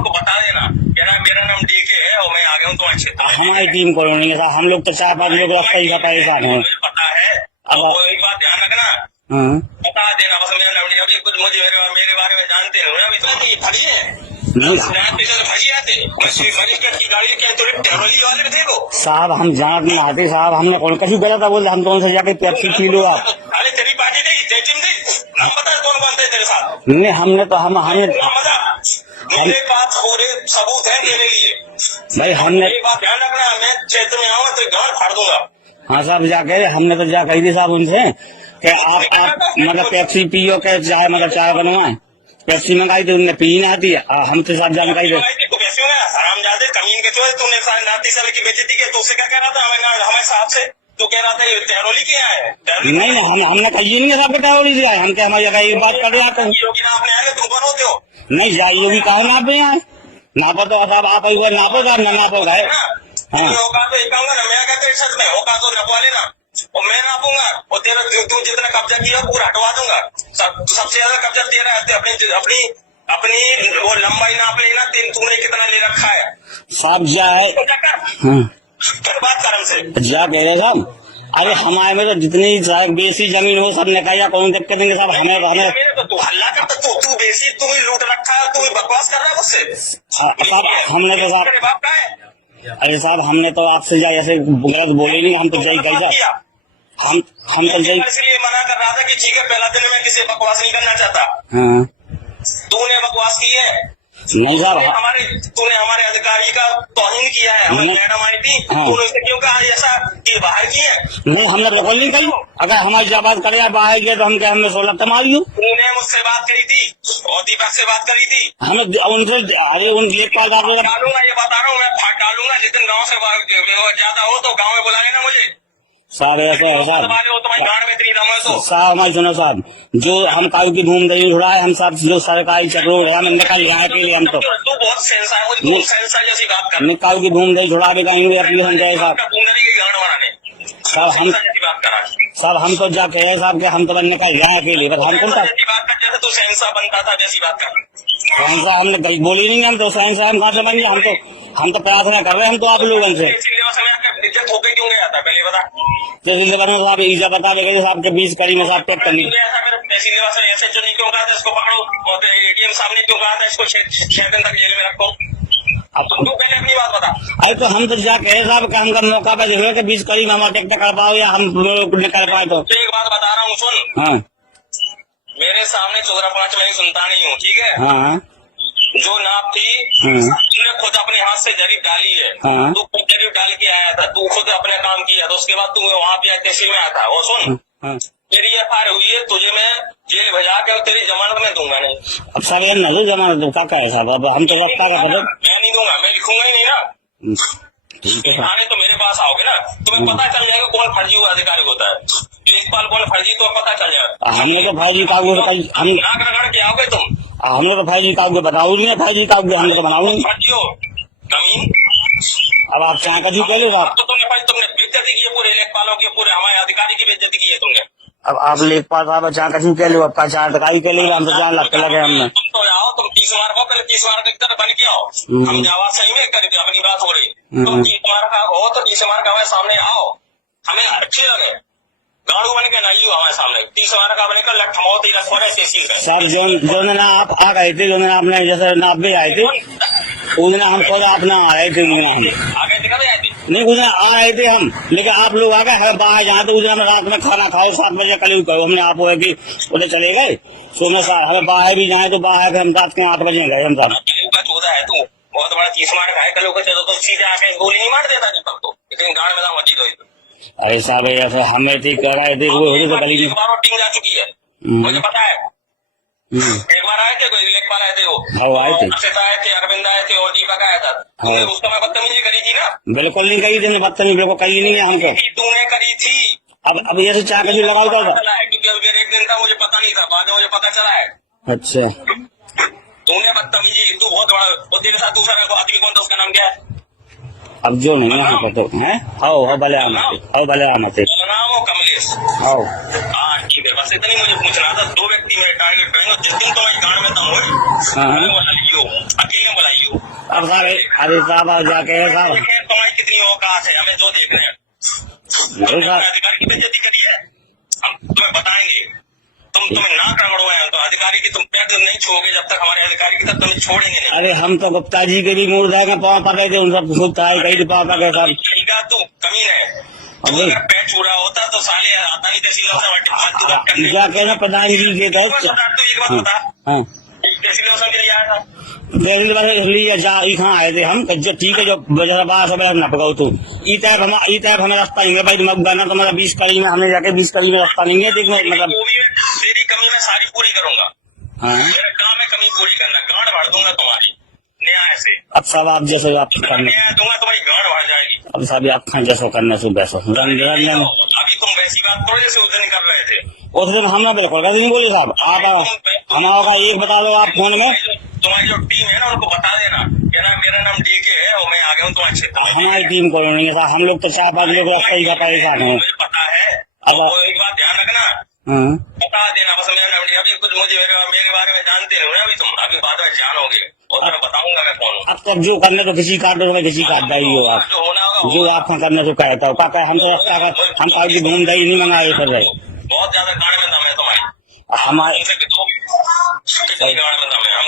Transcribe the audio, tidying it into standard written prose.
उनको बता देना मेरा नाम डीके है और मैं आ गया हूँ तुम्हारे क्षेत्र में। हमारी टीम कॉलोनी है साहब, हम लोग तो 4-5 लोग रास्ता ही का परेशान है। मुझे पता है, अब वो एक बात ध्यान रखना, बता देना बस। मेरा नाम अभी कुछ मुझे मेरे बारे में जानते हो अभी तो फरी है साहब, हम जांच में आते साहब, हमने कौन कहीं गया था, बोले हम कौन से जाके पेप्सी पी लो आप। अरे तेरी पार्टी नहीं नाम पता है कौन कौन थे तेरे साथ? नहीं हमने तो हमें मेरे पास पूरे सबूत है तेरे लिए भाई। हमने एक बात ध्यान रखना, मैं क्षेत्र में आऊंगा तो गांड फाड़ दूंगा। हाँ साहब, जाके हमने तो जा कही थी साहब उनसे कि आप मतलब पेप्सी पियो के चाय मतलब चाय बनवाए, पेप्सी मंगाई थी, उनने पी नहीं आती। हम तो साहब जानकारी दे हरामजादे कमीन के चोर, तूने नाती साल की बेइज्जती की, तो उससे क्या कह रहा था हमारे साहब से? तू कह रहा था टहरोली क्या है? नहीं हमने कही नहीं है साहब टहरोली से आए, हम क्या हमारी जगह ये बात कर रहे आते योगी ना आपने आगे तुम कौन होते हो? नहीं जाइए योगी कहा नाप रहे हैं, नापो तो साहब आप एक बार नापो साहब, न नापो गए। हाँ होगा तो एक ना, मैं कहते सच में होगा तो नपवा लेना और मैं नापूंगा और तेरा तू जितना कब्जा किया पूरा हटवा दूंगा। सबसे ज्यादा कब्जा तेरा है, अपनी अपनी वो लंबाई नाप लेना, तूने कितना ले रखा है साहब। जाए बात कर हमसे जा कह रहे साहब, अरे हमारे में तो जितनी बेसी जमीन हो सब ने कहा कौन देख के देंगे साहब। हमें तो तू हल्ला करता, तू बेसी तू ही लूट रखा है, तू ही बकवास कर रहा है मुझसे साहब। हमने तो साहब, बाप का है? अरे साहब हमने तो आपसे जाए ऐसे गलत बोले नहीं, हम तो जय गए हम तो जय इसलिए मना कर रहा था कि ठीक है पहला दिन में किसी बकवास नहीं करना चाहता। तूने बकवास की है नहीं साहब, तूने हमारे अधिकारी का तौहीन किया है। हमारी मैडम आई थी, तूने उससे क्यों कहा ऐसा कि बाहर की है? नहीं हमने बिल्कुल नहीं कही, अगर हमारी जब बात करे बाहर गए तो हम क्या हमने 16 मारियो। तूने मुझसे बात करी थी और दीपक से बात करी थी, हमें उनसे अरे उन लेखपाल डालूंगा, ये बता रहा हूँ मैं, फाट डालूंगा। जिस दिन गाँव से ज्यादा हो तो गाँव में बुला लेना मुझे साहब। ऐसा है साहब, तुम्हारी गांड में इतनी दम है तो साहब हमारी सुनो साहब, जो हम काल की धूम दही उड़ा है, हम सब जो सरकारी चक्रों हम निकल यहाँ के लिए हम तो तू बहुत सेंसा है, जैसी बात कर निकाल की धूम दही छुड़ा के कहीं अपनी समझाए साहब। साहब हम तो जाके है साहब के हम तो बनने का यहाँ के लिए बस हम कौन सा तू सेंसा बनता था जैसी बात कर। सहनसा हमने गलत बोली नहीं, हम तो सहनसा हम कहाँ से बन गए, हम तो प्रार्थना कर रहे हैं हम तो आप लोगों से। इज्जत होके क्यों गया था पहले बता? जैसे साहब ईजा बता देगा साहब के 20 कड़ी में साहब पैक करनी ऐसे जो नहीं क्यों कहा था इसको पकड़ो और एटीएम सामने क्यों कहा था इसको 6 दिन तक जेल में रखो? अब तू पहले अपनी बात बता। अरे तो हम तो जाके साहब का हमका मौका पे जो है कि 20 कड़ी में हमारा टेक्टर कर पाओ या हम निकल पाए तो एक बात बता रहा हूँ सुन। हाँ मेरे सामने 14-5 मैं सुनता नहीं हूँ, ठीक है? हाँ जो नाप थी तूने खुद अपने हाथ से जरीब डाली है, तू खुद जरीब डाल के आया था, तू खुद अपने काम किया था, उसके बाद तू वहाँ पे तहसील में आया था। और सुन तेरी एफआईआर हुई है, तुझे मैं जेल भेजा के तेरी जमानत में दूंगा नहीं। अब सर ये नहीं जमानत दूंगा क्या है साहब? अब हम तो रफ्ता का पता मैं नहीं दूंगा, मैं लिखूंगा ही नहीं ना। थाने तो मेरे पास आओगे ना, तुम्हें पता चल जाएगा कौन फर्जी हुआ अधिकारी होता है, लेखपाल कौन फर्जी, तो पता चल जाएगा। हमने तो भाई जी का हम नाक रगड़ के आओगे तुम। हमने तो भाई जी का बताओ नहीं, भाई जी का हमने तो बनाओ नहीं फर्जी हो कमीन। अब आप चाहे कभी कह लो आप तो तुमने बेइज्जती की है, पूरे लेखपालों की, पूरे हमारे अधिकारी की बेइज्जती की है तुमने। अब आप लेखपाल साहब चाहे कभी कह लो, आपका चाहे अधिकारी कह लो, हम तो जान लगते लगे हमने। तुम तो आओ, तुम 30 मार को पहले 30 मार की तरह बन के आओ, हम जावा सही में करके अपनी बात हो रही। तुम 30 मार का हो तो 30 मार का हमारे सामने आओ, हमें अच्छी लगे, गाड़ू बन के नहीं हो हमारे सामने। 30 मार का बने का लठमाओ तीरथ होने से सर जो दिन आप आ गए थे, जो दिन आपने जैसे नाप भी आए थे उस दिन हम खुद आप ना आ रहे थे, हम आगे दिखा दे नहीं उस दिन आ रहे थे हम, लेकिन आप लोग आ गए हमें बाहर जहाँ तो उस दिन हम रात में खाना खाओ 7 बजे करीब कहो, हमने आप हुए कि उधर चले गए सोने सार, हमें बाहर भी जाए तो बाहर हम रात के 8 बजे गए हम साहब। चौदह है तू बहुत बड़ा 30 मार का है, कल तो सीधे आके गोली नहीं मार देता दीपक तो, लेकिन गाड़ में मची दो। अरे साहब ऐसे हमें ठीक कह रहे थे वो तो गली में टीम जा चुकी है, मुझे पता है। एक बार आए थे कोई लेखपाल आए थे, वो आए थे, आए थे, अरविंद आए थे और दीपक आया था। तूने उस समय बदतमीजी करी थी ना? बिल्कुल नहीं कही थी बदतमीजी, बिल्कुल कही नहीं है हमको। तूने करी थी। अब ये से चाह कभी लगाओ था क्योंकि अभी एक दिन था मुझे पता नहीं था, बाद में मुझे पता चला है। अच्छा तूने बदतमीजी, तू बहुत बड़ा, और तेरे साथ दूसरा आदमी कौन था, उसका नाम क्या है? अब जो नहीं है हमको तो है आओ भले आना थे नाम हो कमलेश। आओ हाँ ठीक है, बस इतनी मुझे पूछना था। 2 व्यक्ति मेरे टारगेट करेंगे, जिस दिन तुम्हारी गांड में दम हो अकेले बुलाइयो। अब साहब अरे साहब आप जाके है साहब तुम्हारी कितनी औकात है, हमें जो देख रहे हैं नहीं साहब अधिकारी की बेइज्जती करी है, हम तुम्हें बताएंगे। तुम्हें ना रगड़वाए तो अधिकारी की तुम पैर नहीं छोड़ोगे जब तक हमारे अधिकारी की, तब तुम्हें छोड़ेंगे नहीं। अरे हम तो गुप्ता जी के भी मुड़ जाएंगे, पाँव पकड़े थे उन सब खुद था कहीं पाँव पकड़े साहब। तू कमीन है, तू अगर पैर छूड़ा होता तो साले आता नहीं तहसील ऑफिसर क्या कहना प्रधान जी के तू एक बात बता, हाँ तहसील ऑफिसर के लिए आया था इसलिए यहाँ आए थे हम, जो ठीक है जो जरा बाहर सब न पकाओ तू ई टाइप हमें रास्ता नहीं है भाई, तुम गाना तो मतलब 20 कली में हमने जाके 20 कली में रास्ता नहीं है, देखो मतलब वो भी तेरी कमी मैं सारी पूरी करूंगा। हाँ मेरा काम है कमी पूरी करना, गांड भर दूंगा तुम्हारी न्याय से। अब सब आप जैसे आप करने न्याय दूंगा तुम्हारी गांड भर जाएगी। अब सब आप खां जैसो करने से वैसो अभी तुम वैसी बात थोड़ी जैसे उस दिन कर रहे थे, उस दिन हमने बिल्कुल कैसे नहीं बोले साहब। आप हमारा एक बता दो आप फोन में, तुम्हारी जो टीम है ना उनको बता देना कहना मेरा नाम डीके है और मैं आ गया हूँ तुम्हारे क्षेत्र में। हमारी टीम को नहीं है साहब, हम लोग तो 4-5 लोग रास्ता ही का परेशान है। मुझे पता है, अब एक बात ध्यान रखना, बता देना बस मेरा नाम। अभी कुछ मुझे मेरे बारे में जानते नहीं ना, अभी तुम अभी बाद में जानोगे और तुम्हें बताऊंगा मैं कौन हूँ। अब तो जो करने तो किसी काट दो, किसी काट ही हो आप जो होना होगा जो आप करने तो कहता हो पापा, हम तो रास्ता का हम कभी घूम दही नहीं मंगाए कर रहे। बहुत ज्यादा गाड़ में दम है तुम्हारी, हमारे कितनी गाड़ में दम है हम